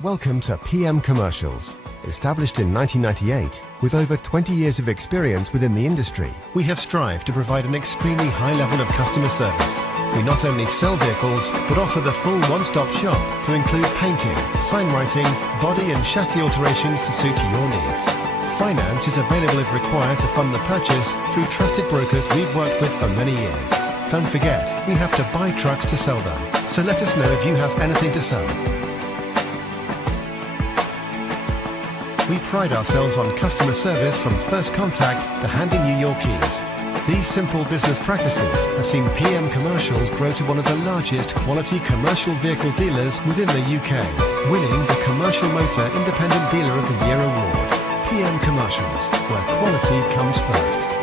Welcome to PM Commercials. Established in 1998, with over 20 years of experience within the industry, we have strived to provide an extremely high level of customer service. We not only sell vehicles, but offer the full one-stop shop to include painting, sign writing, body and chassis alterations to suit your needs. Finance is available if required to fund the purchase through trusted brokers we've worked with for many years. Don't forget, we have to buy trucks to sell them, so let us know if you have anything to sell. We pride ourselves on customer service from first contact to handing you your keys. These simple business practices have seen PM Commercials grow to one of the largest quality commercial vehicle dealers within the UK, winning the Commercial Motor Independent Dealer of the Year award. PM Commercials, where quality comes first.